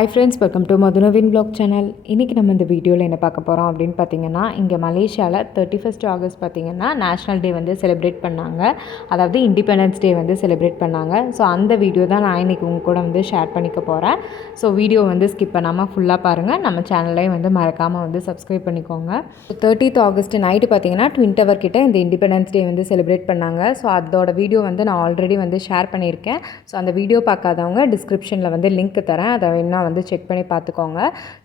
High friends, welcome to மதுனவின் blog channel. இன்றைக்கி நம்ம இந்த வீடியோவில் என்ன பார்க்க போகிறோம் அப்படின்னு பார்த்தீங்கன்னா, இங்கே மலேசியாவில் 31 ஆகஸ்ட் பார்த்திங்கன்னா நேஷ்னல் டே வந்து செலிப்ரேட் பண்ணாங்க. அதாவது இண்டிபெண்டன்ஸ் டே வந்து செலிப்ரேட் பண்ணாங்க. ஸோ அந்த வீடியோ தான் நான் இன்றைக்கி உங்கள் கூட வந்து ஷேர் பண்ணிக்க போகிறேன். ஸோ வீடியோ வந்து ஸ்கிப் பண்ணாமல் ஃபுல்லாக பாருங்கள். நம்ம சேனல்லையும் வந்து மறக்காமல் வந்து சப்ஸ்கிரைப் பண்ணிக்கோங்க. 30 ஆகஸ்ட் நைட்டு பார்த்திங்கன்னா ட்வின் டவர் கிட்ட இந்த இண்டிபெண்டன்ஸ் டே வந்து செலிப்ரேட் பண்ணாங்க. ஸோ அதோட வீடியோ வந்து நான் ஆல்ரெடி வந்து ஷேர் பண்ணியிருக்கேன். ஸோ அந்த வீடியோ பார்க்காதவங்க டிஸ்கிரிப்ஷனில் வந்து லிங்க் தரேன், அதை வேணா வந்து செக் பண்ணி பார்த்துக்கோங்க.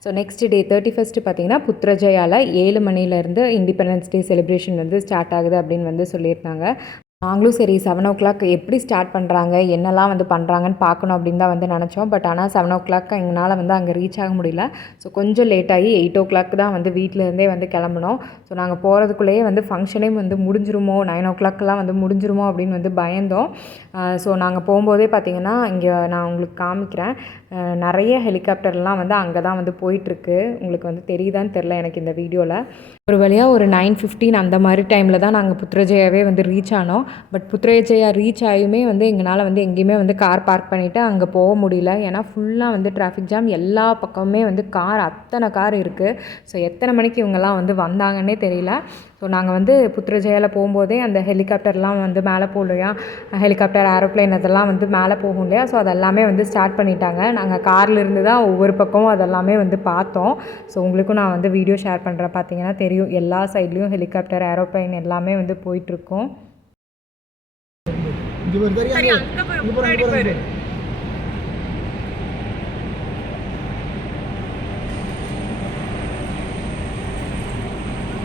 ஸோ நெக்ஸ்ட் டே 31 பார்த்திங்கன்னா புத்ரஜயாவில் 7 மணிலேருந்து இண்டிபெண்டன்ஸ் டே செலிப்ரேஷன் வந்து ஸ்டார்ட் ஆகுது அப்படின்னு வந்து சொல்லியிருந்தாங்க. நாங்களும் சரி 7 o'clock எப்படி ஸ்டார்ட் பண்ணுறாங்க, என்னெல்லாம் வந்து பண்ணுறாங்கன்னு பார்க்கணும் அப்படின்னு தான் வந்து நினச்சோம். பட் ஆனால் 7 o'clock எங்களால் வந்து அங்கே ரீச் ஆக முடியல. ஸோ கொஞ்சம் லேட் ஆகி 8 o'clock தான் வந்து வீட்டிலேருந்தே வந்து கிளம்பணும். ஸோ நாங்கள் போகிறதுக்குள்ளேயே வந்து ஃபங்க்ஷனே வந்து முடிஞ்சிருமோ, 9 o'clockலாம் வந்து முடிஞ்சிருமோ அப்படின்னு வந்து பயந்தோம். ஸோ நாங்கள் போகும்போதே பார்த்திங்கன்னா இங்கே நான் உங்களுக்கு காமிக்கிறேன், நிறைய ஹெலிகாப்டர்லாம் வந்து அங்கே தான் வந்து போயிட்டுருக்கு. உங்களுக்கு வந்து தெரியுதான்னு தெரில எனக்கு இந்த வீடியோவில். ஒரு வழியாக ஒரு 9:15 அந்த மாதிரி டைமில் தான் நாங்கள் புத்ரஜயாவே வந்து ரீச் ஆனோம். பட் புத்ரஜயா ரீச் ஆகியுமே வந்து எங்களால் வந்து எங்கேயுமே வந்து கார் பார்க் பண்ணிவிட்டு அங்கே போக முடியல. ஏன்னா ஃபுல்லாக வந்து டிராஃபிக் ஜாம், எல்லா பக்கமுமே வந்து அத்தனை கார் இருக்குது. ஸோ எத்தனை மணிக்கு இவங்கெல்லாம் வந்து வந்தாங்கன்னே தெரியல. ஸோ நாங்கள் வந்து புத்ரஜயாவில் போகும்போதே அந்த ஹெலிகாப்டர்லாம் வந்து மேலே போகலையா, ஹெலிகாப்டர் ஏரோப்ளைன் அதெல்லாம் வந்து மேலே போகும் இல்லையா. ஸோ அதெல்லாமே வந்து ஸ்டார்ட் பண்ணிட்டாங்க. நாங்கள் காரில் இருந்து தான் ஒவ்வொரு பக்கமும் அதெல்லாமே வந்து பார்த்தோம். ஸோ உங்களுக்கும் நான் வந்து வீடியோ ஷேர் பண்ணுறேன், பார்த்தீங்கன்னா தெரியும் எல்லா சைட்லேயும் ஹெலிகாப்டர் ஏரோப்ளைன் எல்லாமே வந்து போயிட்டுருக்கோம்.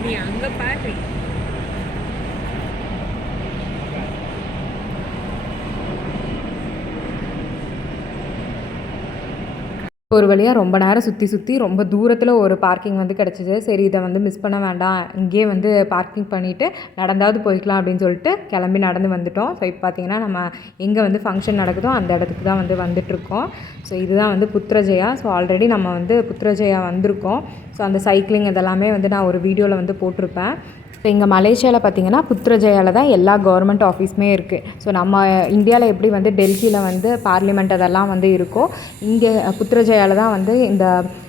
நீ அங்கே பாரு. ஒரு வழியாக ரொம்ப நேரம் சுற்றி ரொம்ப தூரத்தில் ஒரு பார்க்கிங் வந்து கிடச்சிது. சரி இதை வந்து மிஸ் பண்ண வேண்டாம், இங்கேயே வந்து பார்க்கிங் பண்ணிவிட்டு நடந்தாவது போய்க்கலாம் அப்படின்னு சொல்லிட்டு கிளம்பி நடந்து வந்துட்டோம். ஸோ இப்போ பார்த்திங்கன்னா நம்ம எங்கே வந்து ஃபங்க்ஷன் நடக்குதோ அந்த இடத்துக்கு தான் வந்து வந்துட்டுருக்கோம். ஸோ இதுதான் வந்து புத்ரஜயா. ஸோ ஆல்ரெடி நம்ம வந்து புத்ரஜயா வந்திருக்கோம். ஸோ அந்த சைக்கிளிங் இதெல்லாமே வந்து நான் ஒரு வீடியோவில் வந்து போட்டிருப்பேன். ஸோ இங்கே மலேசியாவில் பார்த்திங்கன்னா புத்ரஜயாவில் தான் எல்லா கவர்மெண்ட் ஆஃபீஸுமே இருக்குது. ஸோ நம்ம இந்தியாவில் எப்படி வந்து டெல்லியில் வந்து பார்லிமெண்ட் அதெல்லாம் வந்து இருக்கோ, இங்கே புத்ரஜயாவில் தான் வந்து இந்த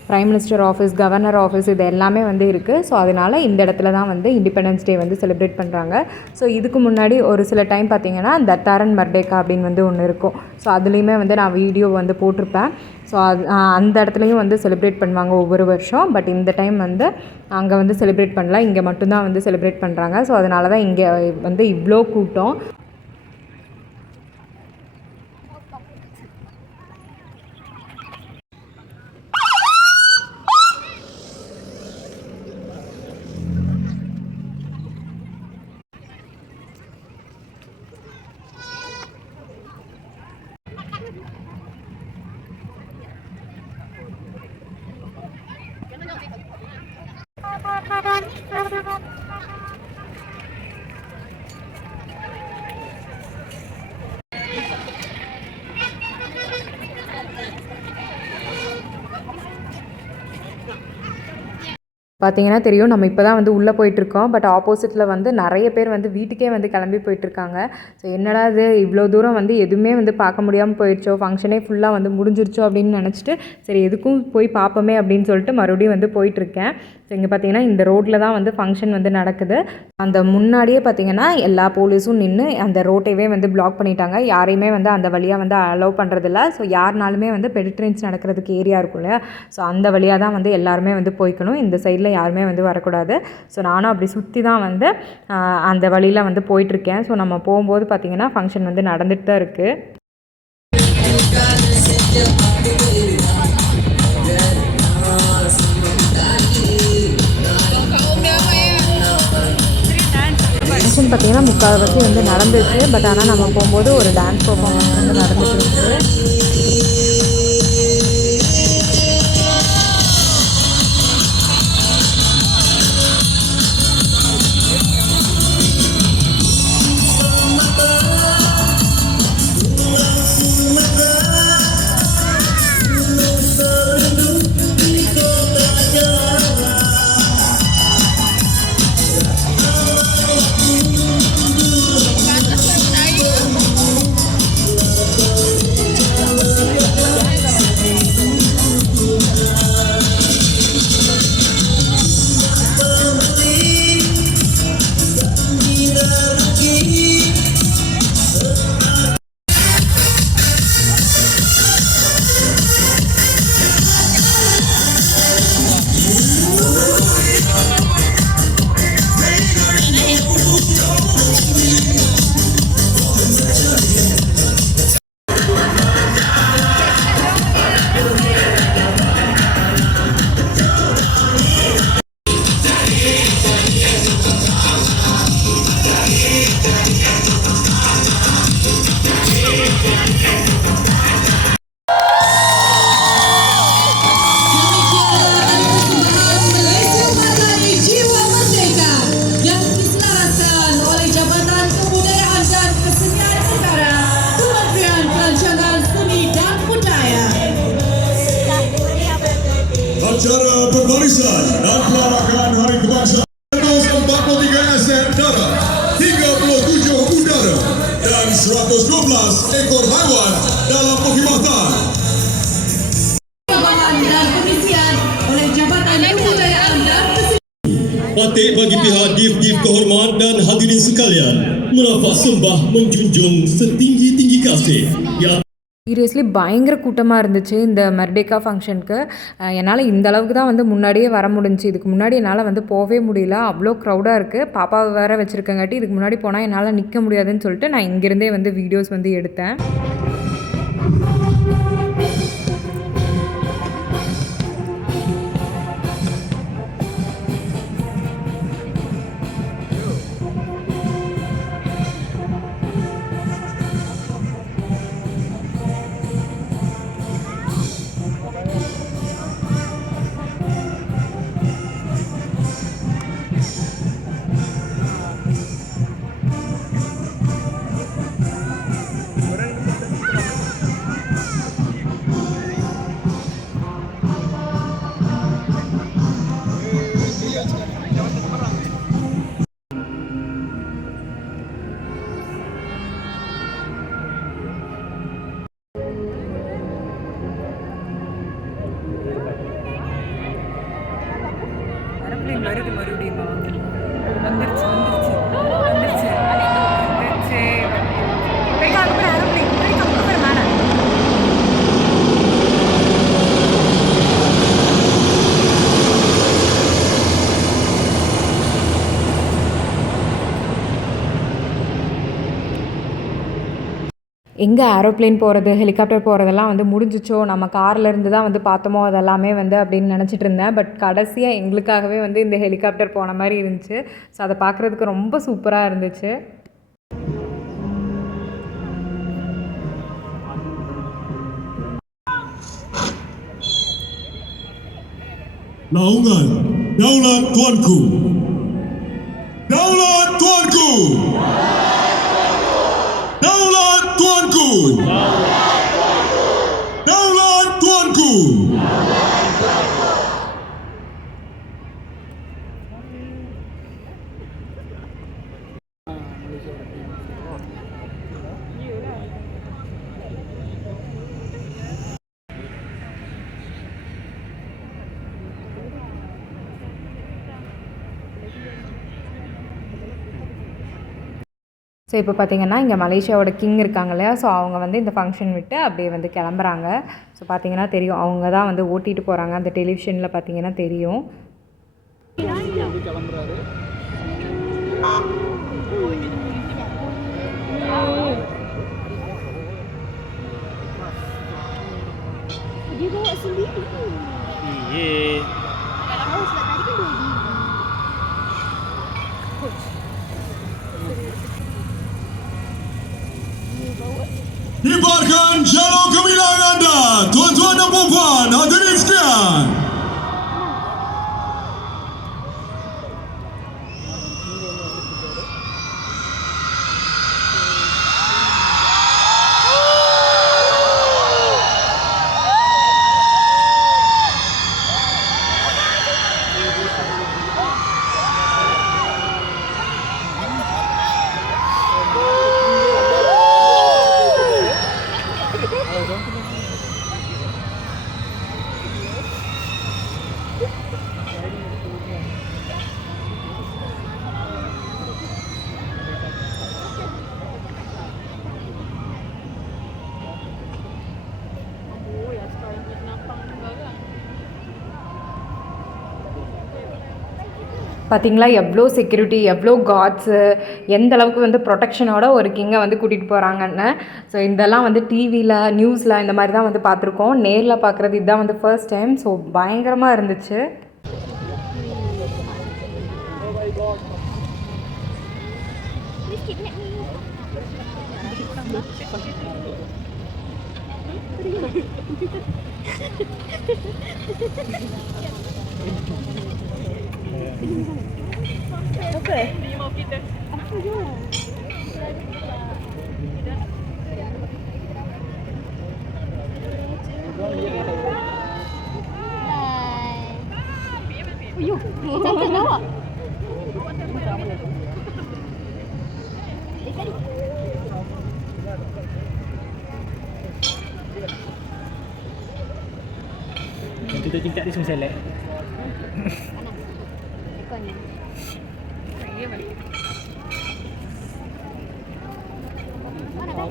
prime minister office, governor office இது எல்லாமே வந்து இருக்குது. ஸோ அதனால் இந்த இடத்துல தான் வந்து இண்டிபெண்டன்ஸ் டே வந்து செலிப்ரேட் பண்ணுறாங்க. ஸோ இதுக்கு முன்னாடி ஒரு சில டைம் பார்த்திங்கன்னா தத்தாரன் மர்டேக்கா அப்படின்னு வந்து ஒன்று இருக்கும். ஸோ அதுலேயுமே வந்து நான் வீடியோ வந்து போட்டிருப்பேன். ஸோ அந்த இடத்துலையும் வந்து செலிப்ரேட் பண்ணுவாங்க ஒவ்வொரு வருஷம். பட் இந்த டைம் வந்து அங்கே வந்து செலிப்ரேட் பண்ணல, இங்கே மட்டும்தான் வந்து செலிப்ரேட் பண்ணுறாங்க. ஸோ அதனால தான் இங்கே வந்து இவ்வளோ கூட்டம். பார்த்தீங்கன்னா தெரியும், நம்ம இப்போ தான் வந்து உள்ளே போயிட்டுருக்கோம். பட் ஆப்போசிட்டில் வந்து நிறைய பேர் வந்து வீட்டுக்கே வந்து கிளம்பி போயிட்டுருக்காங்க. ஸோ என்னடா இது இவ்வளோ தூரம் வந்து எதுவுமே வந்து பார்க்க முடியாமல் போயிடுச்சோ, ஃபங்க்ஷனே ஃபுல்லாக வந்து முடிஞ்சிருச்சோ அப்படின்னு நினச்சிட்டு சரி எதுக்கும் போய் பார்ப்போமே அப்படின்னு சொல்லிட்டு மறுபடியும் வந்து போயிட்டுருக்கேன். ஸோ இங்கே பார்த்தீங்கன்னா இந்த ரோட்டில் தான் வந்து ஃபங்க்ஷன் வந்து நடக்குது. அந்த முன்னாடியே பார்த்திங்கன்னா எல்லா போலீஸும் நின்று அந்த ரோட்டையே வந்து பிளாக் பண்ணிட்டாங்க. யாரையுமே வந்து அந்த வழியாக வந்து அலோவ் பண்ணுறதில்ல. ஸோ யாருனாலுமே வந்து பெடிட்ரியன்ஸ் நடக்கிறதுக்கு ஏரியா இருக்கும் இல்லையா, ஸோ அந்த வழியாக தான் வந்து எல்லாருமே வந்து போய்க்கணும். இந்த சைடில் யாருமே வந்து வரக்கூடாது. ஸோ நானும் அப்படி சுற்றி தான் வந்து அந்த வழியில் வந்து போயிட்டுருக்கேன். ஸோ நம்ம போகும்போது பார்த்திங்கன்னா ஃபங்க்ஷன் வந்து நடந்துட்டு தான் இருக்குது. ஃபங்க்ஷன் பார்த்திங்கன்னா முக்கால்வாசி வந்து நடந்துச்சு. பட் ஆனால் நம்ம போகும்போது ஒரு டான்ஸ் பர்ஃபார்மன்ஸ் வந்து நடந்துட்டு இருந்துச்சு. Insan dan pelarakan Hari Kebangsaan 43 aset darat, 37 udara dan 112 ekor haiwan dalam perkhidmatan. Dan pengisian oleh Jabatan Kebudayaan dan Patik bagi pihak Div Kehormat dan hadirin sekalian, menafak sembah menjunjung setinggi-tinggi kasih. Seriously பயங்கர கூட்டமாக இருந்துச்சு இந்த Merdeka ஃபங்க்ஷனுக்கு. என்னால் இந்த அளவுக்கு தான் வந்து முன்னாடியே வர முடிஞ்சுச்சு. இதுக்கு முன்னாடி என்னால் வந்து போகவே முடியல, அவ்வளோ க்ரௌடாக இருக்குது. பாப்பாவை வேறு வச்சுருக்கங்காட்டி இதுக்கு முன்னாடி போனால் என்னால் நிற்க முடியாதுன்னு சொல்லிட்டு நான் இங்கேருந்தே வந்து வீடியோஸ் வந்து எடுத்தேன். வருது மறுபடியும் வந்துருச்சு வந்துருச்சு வந்துருச்சு வந்துருச்சு மேலே எங்கே ஏரோப்ளேன் போகிறது, ஹெலிகாப்டர் போகிறதெல்லாம் வந்து முடிஞ்சிச்சோ, நம்ம கார்லேருந்து தான் வந்து பார்த்தோமோ அதெல்லாமே வந்து அப்படின்னு நினச்சிட்டு இருந்தேன். பட் கடைசியாக எங்களுக்காகவே வந்து இந்த ஹெலிகாப்டர் போன மாதிரி இருந்துச்சு. ஸோ அதை பார்க்குறதுக்கு ரொம்ப சூப்பராக இருந்துச்சு. Naungan Daulat Tuanku, Daulat Tuanku, Daulat Tuanku, Daulat Tuanku. So இப்போ பார்த்திங்கன்னா இங்கே மலேசியாவோட கிங் இருக்காங்க இல்லையா, ஸோ அவங்க வந்து இந்த ஃபங்க்ஷன் விட்டு அப்படியே வந்து கிளம்புறாங்க. ஸோ பார்த்திங்கன்னா தெரியும், அவங்க தான் வந்து ஓட்டிகிட்டு போகிறாங்க. அந்த டெலிவிஷனில் பார்த்திங்கன்னா தெரியும். Dia bawa sendiri. Iya. Tahu sebab tadi kan 2 gigi. Kibarkan jalur gemilang anda, tuan-tuan dan puan-puan, hadirin sekalian. பார்த்திங்களா எவ்வளோ செக்யூரிட்டி, எவ்வளோ கார்ட்ஸு, எந்த அளவுக்கு வந்து ப்ரொடெக்ஷனோட ஒரு கிங்கை வந்து கூட்டிகிட்டு போகிறாங்கன்னு. ஸோ இதெல்லாம் வந்து டிவியில், நியூஸில் இந்த மாதிரி தான் வந்து பார்த்துருக்கோம். நேரில் பார்க்குறது இதுதான் வந்து ஃபர்ஸ்ட் டைம். ஸோ பயங்கரமாக இருந்துச்சு. Apa? Lima kita. Apa je? Hai. Ayuh. Jangan lawak. Yang tu tingkat dia semua select. Panas. Aircon ni. Mana dah?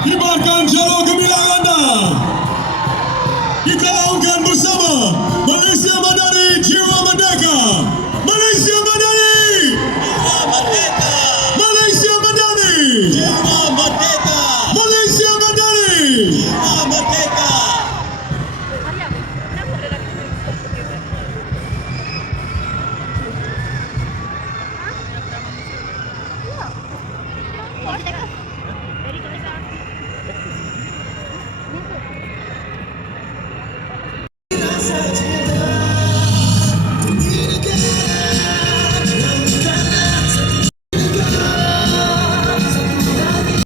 Kibarkan jalur gemilang anda. Kita lakukan bersama. Malaysia Madani, Jiwa Merdeka. Malaysia Madani. Jiwa Merdeka. Malaysia Madani. Jiwa Merdeka. Malaysia Madani. Jiwa Merdeka.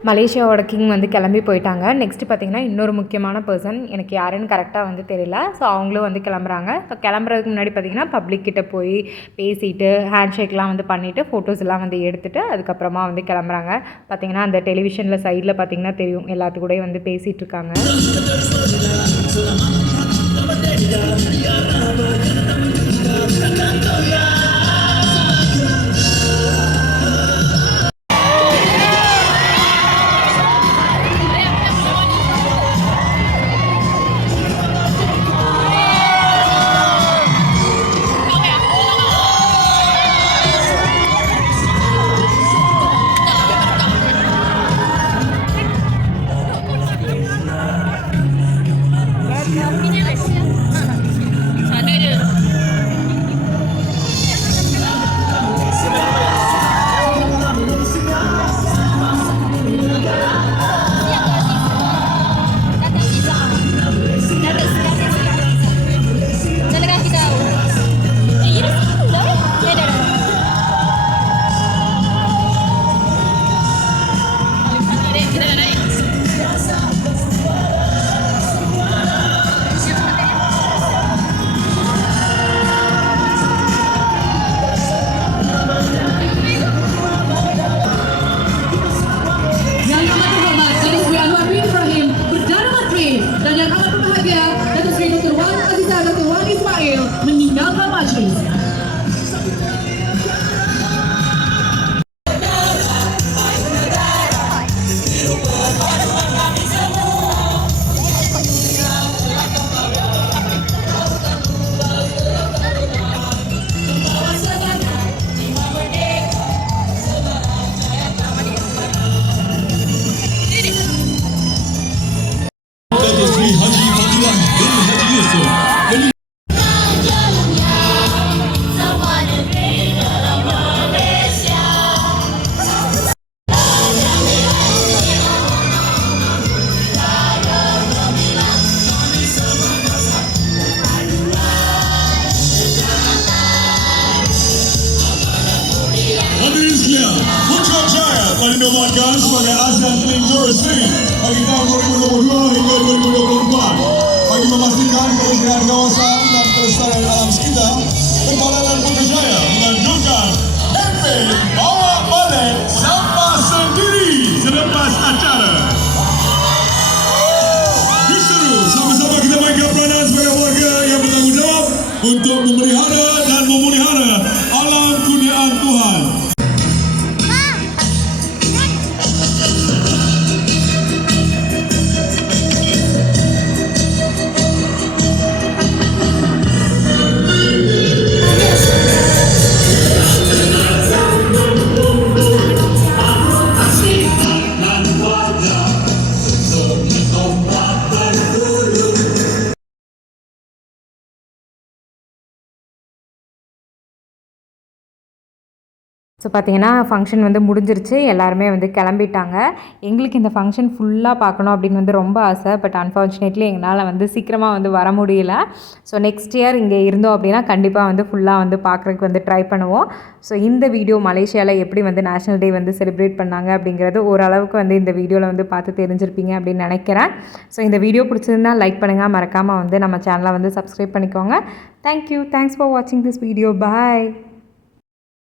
மலேசியாவோட king வந்து கிளம்பி போயிட்டாங்க. Next பார்த்திங்கன்னா இன்னொரு முக்கியமான person, எனக்கு யாருன்னு கரெக்டாக வந்து தெரியல. ஸோ அவங்களும் வந்து கிளம்புறாங்க. ஸோ கிளம்புறதுக்கு முன்னாடி பார்த்திங்கன்னா பப்ளிக் கிட்ட போய் பேசிட்டு ஹேண்ட்ஷேக்லாம் வந்து பண்ணிவிட்டு ஃபோட்டோஸ் எல்லாம் வந்து எடுத்துகிட்டு அதுக்கப்புறமா வந்து கிளம்புறாங்க. பார்த்திங்கன்னா அந்த டெலிவிஷனில் சைடில் பார்த்திங்கன்னா தெரியும், எல்லாத்து கூடயும் வந்து பேசிகிட்டு இருக்காங்க. Meninggalkan majlis. Datuk Seri Haji Fadilah bin Haji Yusof. Hadirin sekalian, Putrajaya telah dinobatkan sebagai ASEAN Clean Tourist City bagi tahun 2022 hingga 2024 bagi memastikan kebersihan kawasan dan kelestarian alam sekitar. Perbanan Putrajaya menganjurkan kempen bawa balik sampah sendiri selepas acara. Diseru sama-sama kita mainkan peranan sebagai warga yang bertanggungjawab untuk memelihara dan memelihara alam kurniaan Tuhan. So பார்த்தீங்கன்னா function வந்து முடிஞ்சிருச்சு, எல்லாருமே வந்து கிளம்பிட்டாங்க. எங்களுக்கு இந்த function ஃபுல்லாக பார்க்கணும் அப்படின்னு வந்து ரொம்ப ஆசை. பட் அன்ஃபார்ச்சுனேட்லி எங்களால் வந்து சீக்கிரமாக வந்து வர முடியல. ஸோ நெக்ஸ்ட் இயர் இங்கே இருந்தோம் அப்படின்னா கண்டிப்பாக வந்து ஃபுல்லாக வந்து பார்க்குறதுக்கு வந்து ட்ரை பண்ணுவோம். ஸோ இந்த வீடியோ மலேசியாவில் எப்படி வந்து நேஷ்னல் டே வந்து செலிப்ரேட் பண்ணாங்க அப்படிங்கிறது ஓரளவுக்கு வந்து இந்த வீடியோவில் வந்து பார்த்து தெரிஞ்சிருப்பீங்க அப்படின்னு நினைக்கிறேன். ஸோ இந்த வீடியோ பிடிச்சிருந்தா லைக் பண்ணுங்கள், மறக்காமல் வந்து நம்ம சேனலை வந்து சப்ஸ்கிரைப் பண்ணிக்கோங்க. தேங்க்யூ, தேங்க்ஸ் ஃபார் வாட்சிங் திஸ் வீடியோ. பாய்.